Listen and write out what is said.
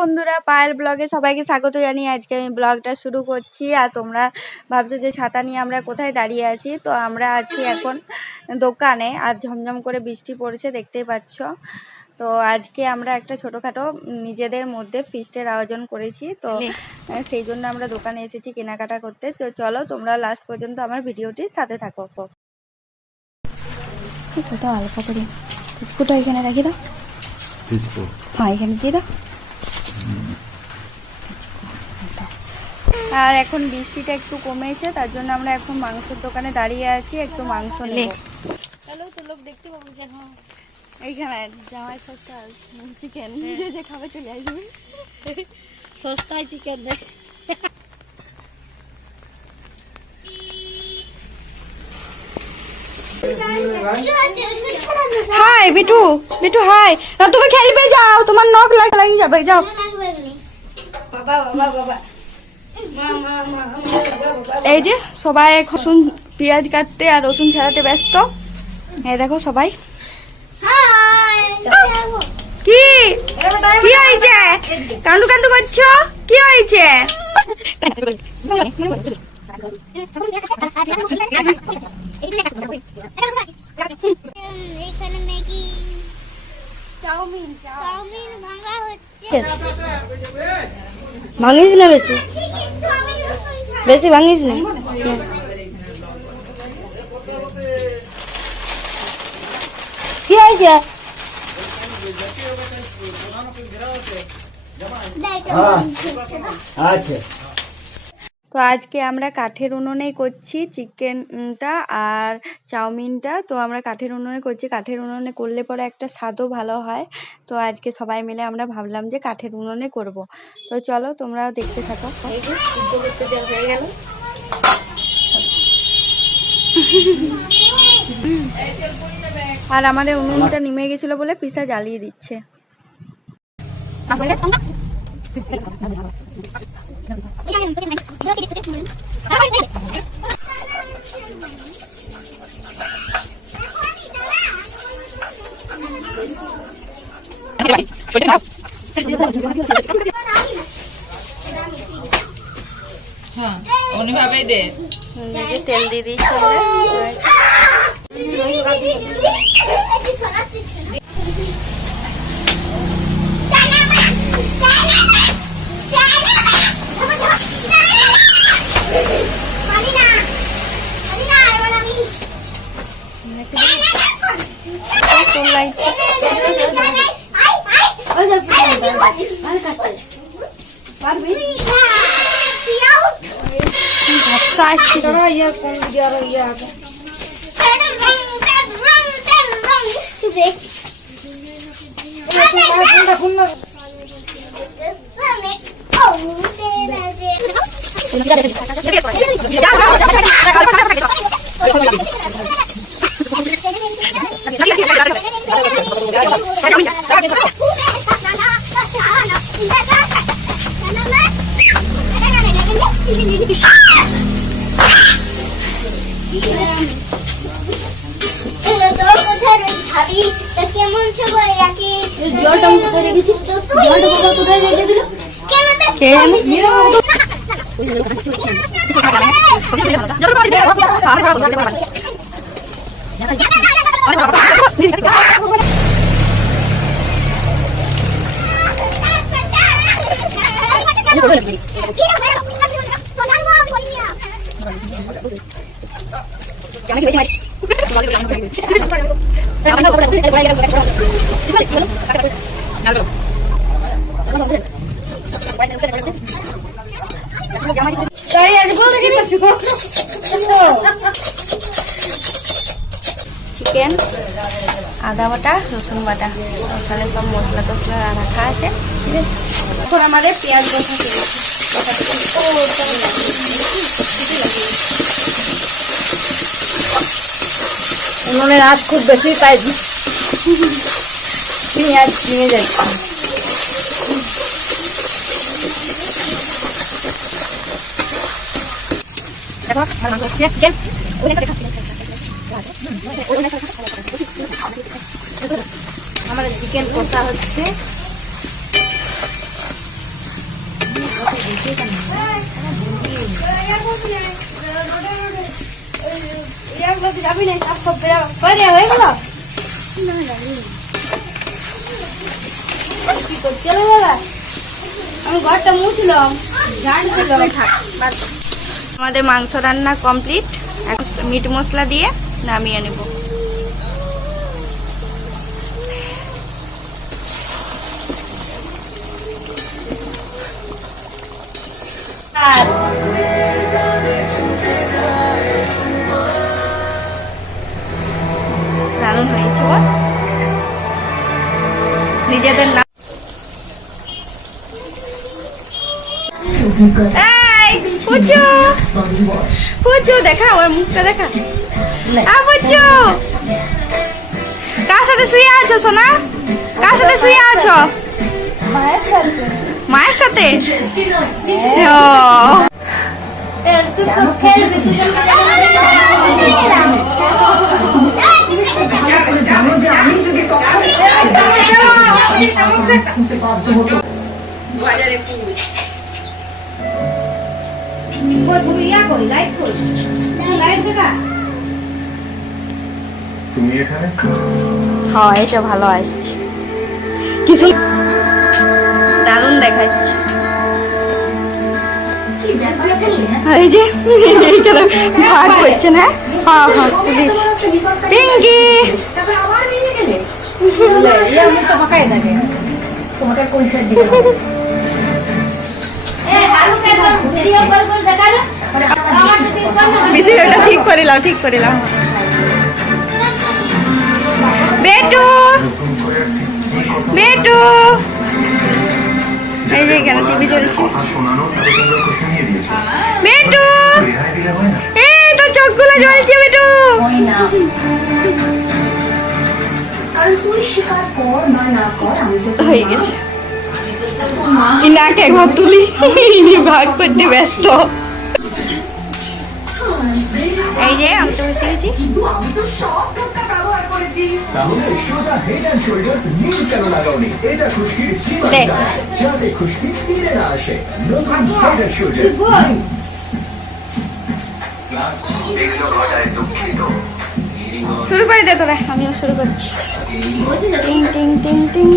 বন্ধুরা, পায়েল ব্লগে সবাইকে স্বাগত জানিয়ে আজকে আমি ব্লগটা শুরু করছি। আর তোমরা ভাবছো যে ছাতা নিয়ে আমরা কোথায় দাঁড়িয়ে আছি। তো আমরা আছি এখন দোকানে, আর ঝমঝম করে বৃষ্টি পড়ছে, দেখতেই পাচ্ছ। তো আজকে আমরা একটা ছোটোখাটো নিজেদের মধ্যে ফিস্টের আয়োজন করেছি। তো সেই জন্য আমরা দোকানে এসেছি কেনাকাটা করতে। তো চলো তোমরা লাস্ট পর্যন্ত আমার ভিডিওটির সাথে থাকো। কোথাও অল্প করে বিস্কুটটা এখানে রাখি দাও। হ্যাঁ, এখানে দিয়ে দাও। আর এখন বৃষ্টিটা একটু কমেছে, তার জন্য আমরা এখন মাংসের দোকানে দাঁড়িয়ে আছি, একটু মাংস নেব। চলো তো লোক দেখতে পাবো যে হ্যাঁ এইখানে জামাই সস্তা চিকেন নিজে যে খাবে চলে আসবে। সস্তায় চিকেন দেয়। Hi Bittu, Bittu hi. তুমি খেলবে যাও, তোমার নখ লাগিয়ে যাবে, যাও। বাবা বাবা বাবা এই যে সবাই রসুন পেঁয়াজ কাটতে আর রসুন ছাড়াতে ব্যস্ত। এই দেখো সবাই। কি কি হয়েছে? কান্দু কান্দু করছো, কি হয়েছে? ভাঙিস না বেশি, বেশি ভাঙিস না। কি হয়েছে? তো আজকে আমরা কাঠের উনুনেই করছি চিকেনটা আর চাউমিনটা। তো আমরা কাঠের উনুনে করছি, কাঠের উনুনে করলে পরে একটা স্বাদও ভালো হয়। তো আজকে সবাই মিলে আমরা ভাবলাম যে কাঠের উনুনে করব। তো চলো তোমরা দেখতে থাকো। আর আমাদের উনুনটা নিমে গেছিল বলে পিসা জ্বালিয়ে দিচ্ছে। তেল দিয়ে দিচ্ছে। চিকেন, আদা বাটা, রসুন বাটা, ওখানে সব মশলা টসলা রাখা আছে। ঠিক আছে, এখন আমাদের পেঁয়াজ বসা উনুনের আঁচ খুব বেশি, তাই পেঁয়াজ নিয়ে যাচ্ছে। আমাদের চিকেন কষা হচ্ছে। যাবি না সব হয়ে গেল কি করছিল দাদা আমি ঘরটা মুছলাম আমাদের মাংস রান্না কমপ্লিট। এখন মিট মশলা দিয়ে নামিয়ে নেব। আর দারুণ হয়েছে বল নিজেদের নাম। এই পুচু পুচু দেখা ওর মুখটা দেখা। পুচু কার সাথে শুয়ে আছো সোনা? কার সাথে শুয়ে আছো? মায়ের সাথে। ও তুই খেলবি তুমি এখানে হ্যাঁ এটা ভালো আসছে কিছু দারুণ দেখাচ্ছে। এই যে এইখানে ভাগ করছে না। হ্যাঁ হ্যাঁ পুলিশ পিঙ্কি বেশি ওটা ঠিক করিলাম ঠিক করিলাম। বেটু বেটু এই যে এখানে টিভি চলছে। বেটু এই তো চোখগুলো জ্বলছে বেটু। হয়ে গেছে নাকে একবার তুলি ভাগ করতে ব্যস্ত। এই যে আমি তো বসে গেছি। শুরু করে দে তোরা আমিও শুরু করছি। টিং টিং টিং টিং